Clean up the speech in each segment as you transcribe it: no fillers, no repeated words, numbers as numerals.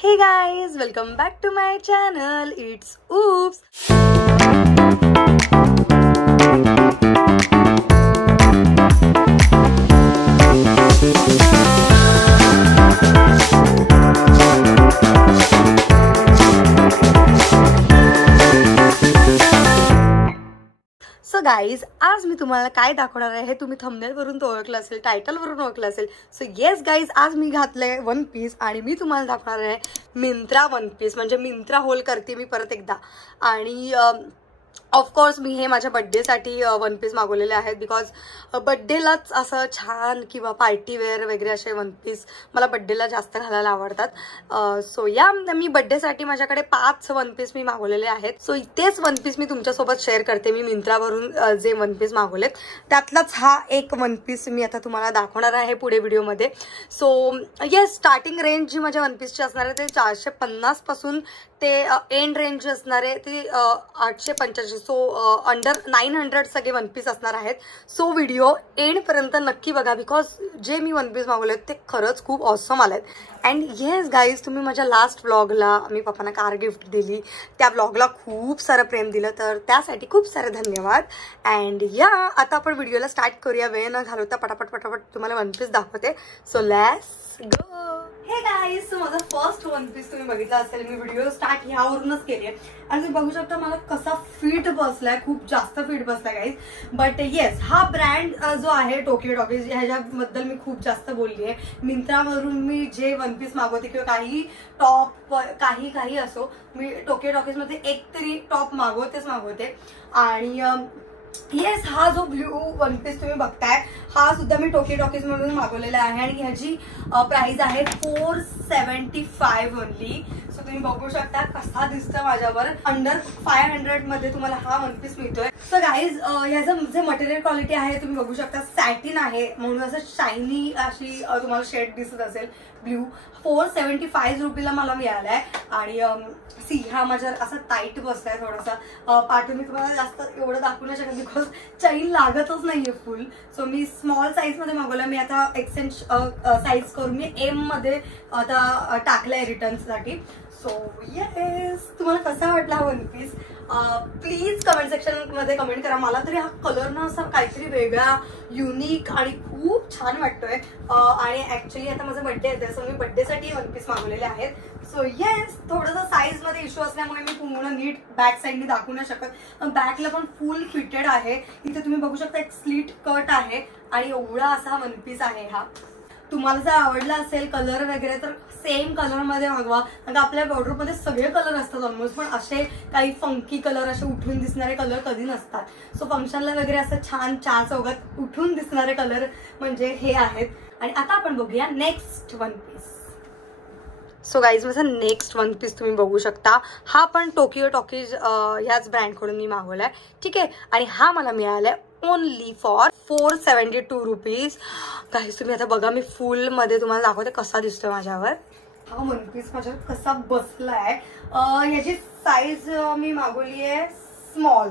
Hey guys, welcome back to my channel. It's Oops. So guys, आज मी तुम्हाला काय दाखवणार आहे हे तुम्ही थंबनेल वरून तो ओळखलं असेल, टायटल वरून ओळखलं असेल. सो येस गाईज, आज मी घातलंय वन पीस आणि मी तुम्हाला दाखवणार आहे मिंत्रा वन पीस. म्हणजे मिंत्रा होल करते मी परत एकदा. आणि ऑफकोर्स मी हे माझ्या बड्डेसाठी वन पीस मागवलेले आहेत. बिकॉज बड्डेलाच असं छान किंवा पार्टी वेअर वगैरे असे वन पीस मला बड्डेला जास्त घालायला आवडतात. सो या मी बड्डेसाठी माझ्याकडे 5 वन पीस मी मागवलेले आहेत. सो तेच वन पीस मी तुमच्यासोबत शेअर करते. मी मिंत्रावरून जे वन पीस मागवलेत त्यातलाच हा एक वन पीस मी आता तुम्हाला दाखवणार आहे पुढे व्हिडिओमध्ये. सो येस, स्टार्टिंग रेंज जी माझ्या वन पीसची असणार आहे ते 450 पासून ते एंड रेंज असणार आहे ते 885. सो अंडर 900 सगळे वन पीस असणार आहेत. सो व्हिडिओ एंड पर्यंत नक्की बघा. बिकॉज जे मी वन पीस मागवलेत ते खरंच खूप ऑसम आलेत. अँड येस गाईज, तुम्ही माझ्या लास्ट व्लॉगला मी पप्पांना कार गिफ्ट दिली, त्या व्लॉगला खूप सारं प्रेम दिलं, तर त्यासाठी खूप सारे धन्यवाद. अँड या आता आपण व्हिडिओला स्टार्ट करूया. वेळ न घालवता पटापट तुम्हाला वन पीस दाखवते. So let's go. हे गाईज, माझा फर्स्ट वन पीस तुम्ही बघितला असेल. मी व्हिडिओ स्टार्ट ह्यावरूनच केली आहे आणि तुम्ही बघू शकता मला कसा फिट बसलाय, खूप जास्त फिट बसलाय गाईज. बट येस, हा ब्रँड जो आहे टोकियो टॉकीज, ह्याच्याबद्दल मी खूप जास्त बोलली आहे. मिंत्रावरून मी जे वन पीस मागवते किंवा काही टॉप काही असो, मी टोकियो टॉकीज मध्ये एक तरी टॉप मागवते. आणि येस, हा जो ब्ल्यू वन पीस तुम्ही बघताय हा सुद्धा मी टोकियो टॉकीज मधून मागवलेला आहे आणि ह्याची प्राइस आहे 475 ओनली. सो तुम्ही बघू शकता कसा दिसतोय माझ्यावर. अंडर 500 मध्ये तुम्हाला हा वन पीस मिळतोय. सो गाईज, ह्याचं जे मटेरियल क्वालिटी आहे तुम्ही बघू शकता, सॅटिन आहे म्हणून असं शायनी अशी तुम्हाला शेड दिसत असेल. ब्ल्यू 475 रुपीला मला मिळालाय. आणि सी, हा माझ्या असा टाईट बसलाय थोडासा. पाठवून मी तुम्हाला जास्त एवढं दाखवू नाही शकत बिकॉज चैन लागतच नाहीये फुल. सो मी स्मॉल साईज मध्ये मागवला. मी आता एक्सचेंज साईज करून मी एम मध्ये आता टाकलाय रिटर्न साठी. सो येस, तुम्हाला कसा वाटला हा one piece please comment section मध्ये कमेंट करा. मला तरी हा कलर ना असा काहीतरी वेगळा, युनिक आणि खूप छान वाटतोय. आणि ऍक्च्युली आता माझा बर्थडे येते, सो मी बर्थडेसाठी वन पीस मागवलेले आहेत. सो येस, थोडंसं साईज मध्ये इश्यू असल्यामुळे मी पूर्ण नीट बॅक साईडने दाखवू नाही शकत. बॅकला पण फुल फिटेड आहे. इथे तुम्ही बघू शकता एक स्लीट कट आहे आणि एवढा असा वन पीस आहे हा. तुम्हाला जर आवडला असेल कलर वगैरे तर सेम कलर मध्ये मागवा. कारण आपल्या वॉर्डरोब मध्ये सगळे कलर असतात ऑलमोस्ट, पण असे काही फंकी कलर, असे उठून दिसणारे कलर कधी नसतात. सो फंक्शनला वगैरे असं छान 4 चौघात उठून दिसणारे कलर म्हणजे हे आहेत. आणि आता आपण बघूया next one piece. So guys, माझा नेक्स्ट वन पीस तुम्ही बघू शकता. हा पण टोकियो टॉकीज ह्याच ब्रँडकडून मी मागवलाय. ठीक आहे. आणि हा मला मिळालाय ओनली फॉर 472 रुपीज. गाईज, तुम्ही आता बघा, मी फुल मध्ये तुम्हाला दाखवते कसा दिसतोय माझ्यावर. हा वन पीस माझ्यावर कसा बसलाय. ह्याची साईज मी मागवली आहे स्मॉल.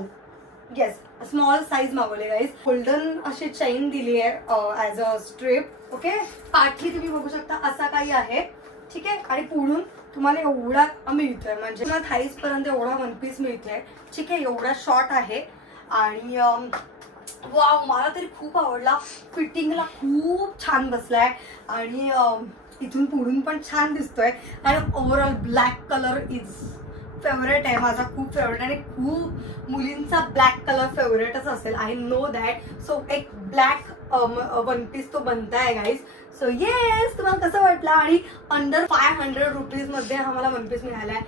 येस, स्मॉल साईज मागवली गाईज. गोल्डन अशी चेन दिली आहे ऍज अ स्ट्रिप. ओके. पाठी तुम्ही बघू शकता असा काही आहे. ठीक आहे. आणि पुढून तुम्हाला एवढा मिळतोय, म्हणजे मला थाईज पर्यंत एवढा वन पीस मिळतोय. ठीक आहे. एवढा शॉर्ट आहे. आणि वाव, मला तरी खूप आवडला. फिटिंगला खूप छान बसलाय आणि इथून पुढून पण छान दिसतोय. आणि overall black colour is favourite आहे माझा, खूप फेवरेट. आणि खूप मुलींचा ब्लॅक कलर फेवरेटच असेल, आय नो दॅट. सो एक ब्लॅक वन पीस तो बनताय गाईज. सो येस, तुम्हाला कसं वाटला. आणि अंडर 500 रुपीज मध्ये हा मला वन पीस मिळालाय.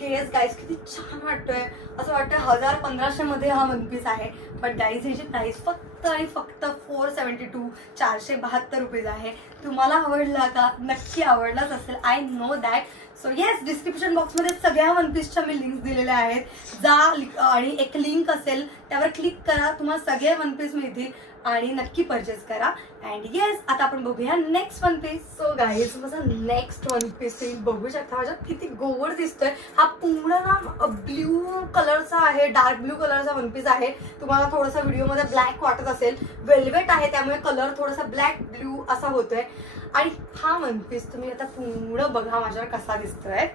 गेस गाईज, किती छान वाटतोय. असं वाटतं 1000-1500 मध्ये हा वन पीस आहे. बट गाईज, ह्याची प्राइस फक्त आणि फक्त 472 472 रुपीज आहे. तुम्हाला आवडला का? नक्की आवडलाच असेल, I know that. So yes, description बॉक्समध्ये सगळ्या वन पीसच्या मी लिंक्स दिलेल्या आहेत. जा आणि एक लिंक असेल त्यावर क्लिक करा, तुम्हाला सगळे वन पीस मिळतील. आणि नक्की परचेस करा. अँड येस, आता आपण बघूया next one piece. So guys, माझा नेक्स्ट वन पीस तुम्ही बघू शकता माझ्या किती गोड दिसतोय. हा पूर्ण ना ब्ल्यू कलरचा आहे, डार्क ब्ल्यू कलरचा वन पीस आहे. तुम्हाला थोडासा व्हिडिओमध्ये ब्लॅक वाटत असेल, वेल्वेट आहे त्यामुळे कलर थोडासा ब्लॅक ब्ल्यू असा होतोय. आणि हा वन पीस तुम्ही आता पूर्ण बघा माझ्यावर कसा दिसतोय.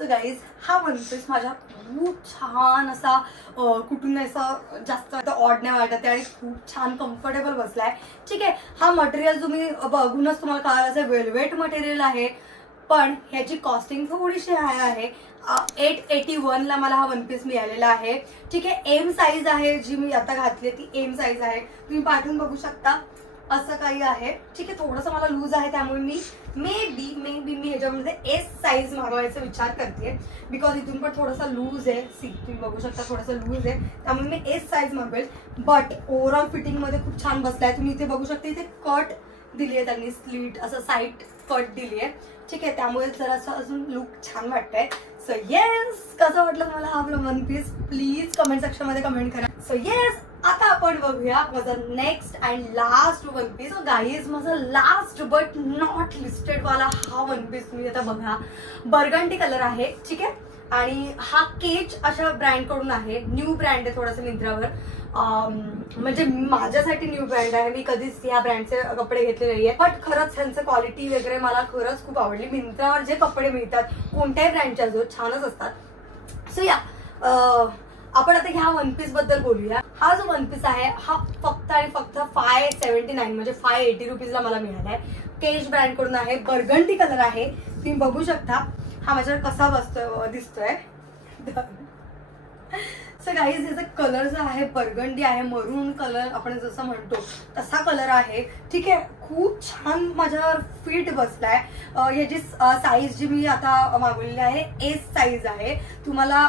सो गाईज, हा वन पीस माझ्या खूप छान असा कुठून असा जास्त ऑड नाही वाटत आणि खूप छान कम्फर्टेबल बसलाय. ठीक आहे, हा मटेरियल तुम्ही बघूनच तुम्हाला कळालं असेल वेल्वेट मटेरियल आहे. पण ह्याची कॉस्टिंग थोडीशी हाय आहे. 881 ला मला हा वन पीस मिळालेला आहे. ठीक आहे, एम साईज आहे जी मी आता घातली ती एम साईज आहे. तुम्ही पाठवून बघू शकता असं काही आहे. ठीक आहे, थोडंसं मला लूज आहे त्यामुळे मी मे बी मी ह्याच्यामध्ये एस साईज मागवायचा विचार करते. बिकॉज इथून पण थोडासा लूज आहे. तुम्ही बघू शकता थोडासा लूज आहे त्यामुळे मी एस साईज मागवेल. बट ओव्हरऑल फिटिंग मध्ये खूप छान बसलाय. तुम्ही इथे बघू शकता इथे कट दिली आहे त्यांनी, स्लीट असं साईड कट दिली आहे. ठीक आहे, त्यामुळे जरासं अजून लुक छान वाटतंय. सो येस, कसं वाटलं मला हा आपला one piece please comment section मध्ये कमेंट करा. सो येस, आता आपण बघूया माझा next and last one piece. Guys, माझा लास्ट बट नॉट लिस्टेड वाला हा वन पीस तुम्ही आता बघा. बर्गंडी कलर आहे. ठीक आहे, आणि हा केज अशा ब्रँड कडून आहे. न्यू ब्रँड आहे थोडासा मिंत्रावर, म्हणजे माझ्यासाठी न्यू ब्रँड आहे. मी कधीच या ब्रँडचे कपडे घेतले नाहीये, बट खरंच त्यांचं क्वालिटी वगैरे मला खरंच खूप आवडली. मिंत्रावर जे कपडे मिळतात कोणत्याही ब्रँडचे असो छानच असतात. सो या आपण आता ह्या वन पीस बद्दल बोलूया. हा जो वन पीस आहे हा फक्त आणि फक्त 579 म्हणजे 580 रुपीजला मला मिळालाय. केज ब्रँड कडून आहे. बर्गंडी कलर आहे. तुम्ही बघू शकता हा माझ्यावर कसा दिसतोय. सो गाईज, याचा कलर जो आहे बर्गंडी आहे, मरून कलर आपण जसं म्हणतो तसा कलर आहे. ठीक आहे, खूप छान माझ्यावर फिट बसलाय. याची साईज जी मी आता मागवलेली आहे एस साईज आहे. तुम्हाला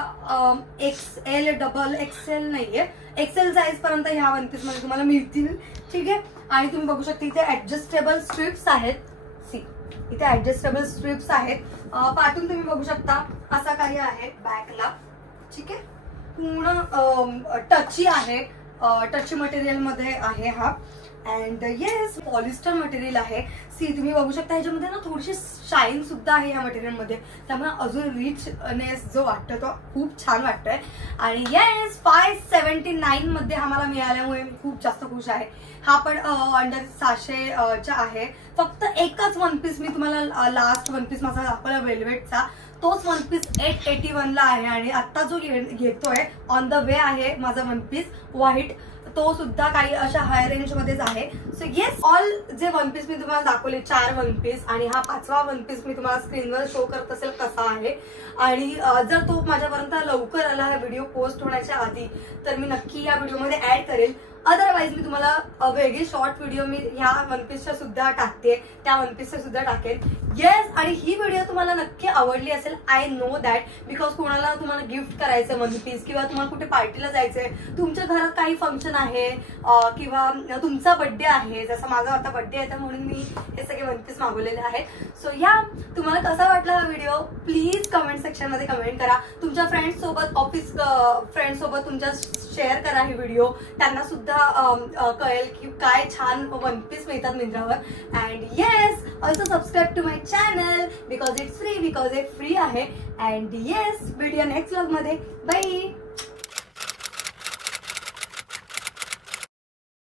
XL डबल XL नाहीये, XL साईज पर्यंत ह्या वन पीस मध्ये तुम्हाला मिळतील. ठीक आहे, आणि तुम्ही बघू शकता इथे ऍडजस्टेबल स्ट्रिप्स आहेत. इथे ऍडजस्टेबल स्ट्रिप्स आहेत. पाठून तुम्ही बघू शकता असा काही आहे बॅकला. ठीक आहे, पूर्ण टची आहे. टची मटेरियल मध्ये आहे हा. अँड येस, पॉलिस्टर मटेरियल आहे. तुम्ही बघू शकता ह्याच्यामध्ये ना थोडीशी शाईन सुद्धा आहे ह्या मटेरियल मध्ये, त्यामुळे अजून रिचनेस जो वाटतो तो खूप छान वाटतोय. आणि येस, 579 मध्ये हा मला मिळाल्यामुळे मी खूप जास्त खुश आहे. हा पण अंडर 600चा आहे. फक्त एकच वन पीस मी तुम्हाला लास्ट वन पीस माझा दाखवला वेल्वेटचा, तोच वन पीस 881 ला आहे. आणि आता जो घेतोय ऑन द वे आहे माझा वन पीस व्हाईट, तो सुद्धा काही अशा हाय रेंज मध्येच आहे. सो येस, ऑल जे वन पीस मी तुम्हाला दाखवले 4 वन पीस आणि हा 5वा वन पीस मी तुम्हाला स्क्रीनवर शो करत असेल कसा आहे. आणि जर तो माझ्यापर्यंत लवकर आला हा व्हिडिओ पोस्ट होण्याच्या आधी तर मी नक्की या व्हिडिओमध्ये ऍड करेल. अदरवाईज मी तुम्हाला वेगळी शॉर्ट व्हिडिओ मी ह्या वन पीसच्या सुद्धा टाकते, त्या वन पीसच्या सुद्धा टाकेल. येस, आणि ही व्हिडिओ तुम्हाला नक्की आवडली असेल. आय नो दॅट, बिकॉज कोणाला तुम्हाला गिफ्ट करायचं वन पीस किंवा तुम्हाला कुठे पार्टीला जायचंय, तुमच्या घरात काही फंक्शन आहे किंवा तुमचा बर्थडे आहे, जसं माझा आता बर्थडे आहे तर म्हणून मी हे सगळे वन पीस मागवलेले आहेत. सो या, तुम्हाला कसा वाटला हा व्हिडिओ प्लीज कमेंट सेक्शन मध्ये कमेंट करा. तुमच्या फ्रेंड्स सोबत, ऑफिस फ्रेंड्स सोबत तुमच्या शेअर करा ही व्हिडिओ, त्यांना सुद्धा कळेल की काय छान वन पीस मिळतात मिंत्रावर. And yes, also subscribe to my channel because it's free, because हे फ्री आहे. अँड येस, भेटूया नेक्स्ट व्लॉग मध्ये. बाय.